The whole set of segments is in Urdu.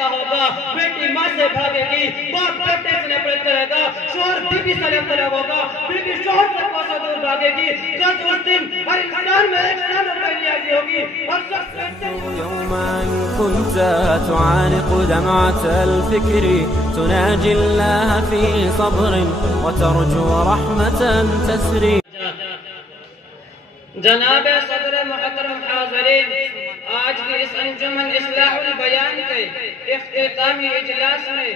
جدا ہوگا، بیٹی ماں سے بھاگے گی، باپ بیٹے سے نفرت کرے گا، شوہر بیوی سے لڑ طلب ہوگا، بیوی شوہر سے کوسوں دور بھاگے گی۔ کل اس دن ہر انسان میں ایک سال روپے نیازی ہوگی اور شخص يوما كنت تعانق دمعة الفكر تناجي الله في صبر وترجو رحمة تسري. جناب صدر محترم حاضرین، آج کی اس انجمن اصلاح البیان کے اختتامی اجلاس میں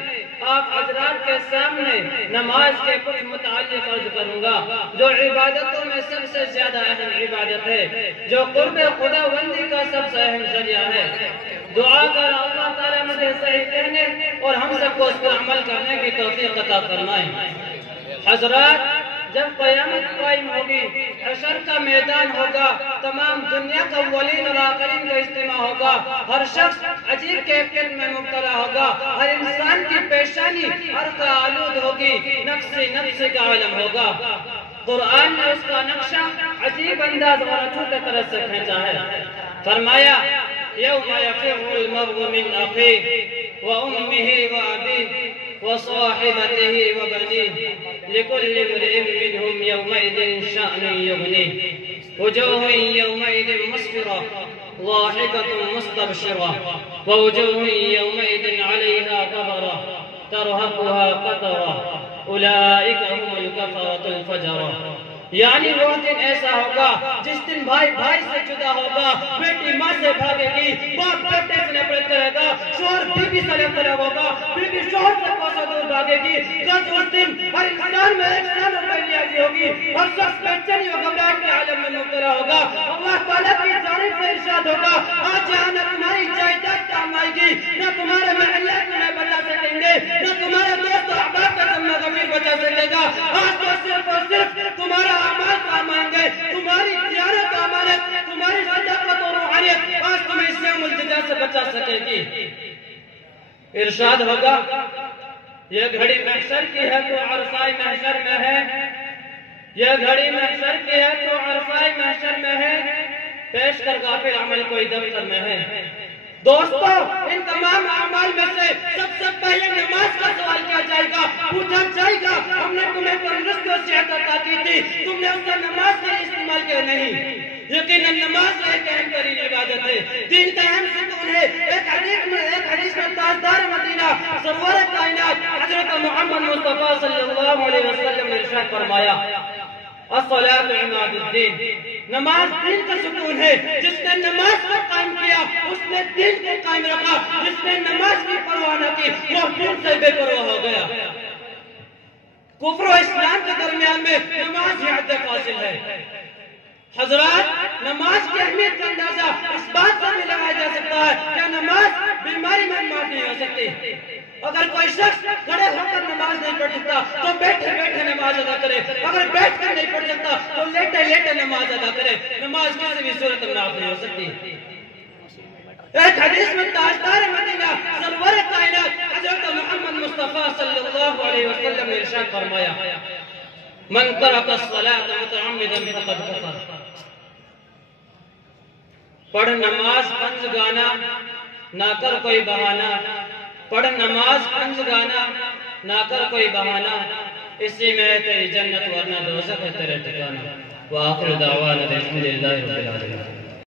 آپ حضرات کے سامنے نماز کے کچھ متعلق عرض کروں گا، جو عبادتوں میں سب سے زیادہ اہم عبادت ہے، جو قرب خدا بندی کا سب سے اہم ذریعہ ہے۔ دعا کر اللہ تعالیٰ مجھے صحیح کہنے اور ہم سب کو اس پر عمل کرنے کی توفیق عطا فرمائے۔ حضرات، جب قیامت قائم ہوگی، حشر کا میدان ہوگا، تمام دنیا کا اولین اور آخرین کا اجتماع ہوگا، ہر شخص عجیب کیفیت میں مبتلا ہوگا، ہر انسان کی پیشانی عرق آلود ہوگی، نفس کا عالم ہوگا۔ قرآن نے اس کا نقشہ عجیب انداز اور اچھوٹے طرح سے کھینچا ہے۔ فرمایا یوم یفر المرء من اخیہ وامہ وابیہ وصاحبته وبنيه لكل امرئ منهم يومئذ شأن يغنيه وجوه يومئذ مسفرة ضاحكة مستبشرة ووجوه يومئذ عليها غبرة ترهقها قترة أولئك هم الكفرة الفجرة۔ یعنی وہ دن ایسا ہوگا جس دن بھائی بھائی سے جدا ہوگا، بیٹی ماں سے بھاگے گی، باپ بیٹے سے نفرت کرے گا، شوہر بیوی سے لڑ طلب ہوگا، بیوی شوہر سے کوسوں دور بھاگے گی۔ کل اس دن ہر انسان میں ایک سال روپے نیازی ہوگی، ہر شخص بے چینی و گھبراہٹ کے عالم میں مبتلا ہوگا۔ اللہ تعالیٰ کی جانب سے ارشاد ہوگا، آج یہاں نہ تمہاری جائیداد کام آئے گی، نہ تمہارے محلے تمہیں بچا سکیں گے، نہ تمہارے دوست و احباب کا تمہیں غمیر بچا سکے گا۔ آج تو صرف اور صرف تمہارا اعمال کام آئیں گے، تمہاری دیانت امانت، تمہاری صداقت اور روحانیت آج تمہیں اس یوم الجزا سے بچا سکے گی۔ ارشاد ہوگا، یہ گھڑی محشر کی ہے تو عرصۂ محشر میں ہے، یہ گھڑی محشر کی ہے تو عرصۂ محشر میں ہے، پیش کر غافل عمل کوئی دفتر میں ہے۔ دوستو، ان تمام اعمال میں سے سب سے پہلے نماز کا سوال کیا جائے گا، پوچھا جائے گا ہم نے تمہیں تندرستی اور صحت عطا کی تھی، تم نے اس کا نماز کے استعمال کیا نہیں۔ یقیناً نماز ایک اہم ترین عبادت ہے، دین کا اہم ستون ہے۔ ایک حدیث میں تاجدار مدینہ سرور کائنات حضرت محمد مصطفیٰ صلی اللہ علیہ وسلم نے ارشاد فرمایا، الصلاۃ عماد الدین، نماز دین کا ستون ہے۔ جس نے نماز کو قائم کیا اس نے دین کو قائم رکھا، جس نے نماز کی پرواہ نہ کی وہ دین سے بے پرواہ ہو گیا۔ کفر و اسلام کے درمیان میں نماز ہی حد فاصل ہے۔ حضرات، نماز کی اہمیت کا اندازہ اس بات سے بھی لگایا جا سکتا ہے کہ نماز بیماری میں معاف نہیں ہو سکتی۔ اگر کوئی شخص کھڑے ہو کر نماز نہیں پڑھ سکتا تو بیٹھے بیٹھے نماز ادا کرے، اگر بیٹھ کر نہیں پڑھ سکتا تو لیٹے لیٹے نماز ادا کرے، نماز کسی بھی صورت میں معاف نہیں ہو سکتی۔ ایک حدیث میں تاجدار مدینہ سرور کائنات حضرت محمد مصطفیٰ صلی اللہ علیہ وسلم نے ارشاد فرمایا، من ترک الصلاة متعمدا فقد کفر۔ پڑھ نماز پنج گانا، نہ کر کوئی بہانہ، پڑھ نماز پنج گانا، نہ کر کوئی بہانہ، اسی میں ہے تیری جنت ورنہ دوزخ ہے تیرے ٹھکانہ۔ وآخر دعوانا الحمدللہ رب العالمین۔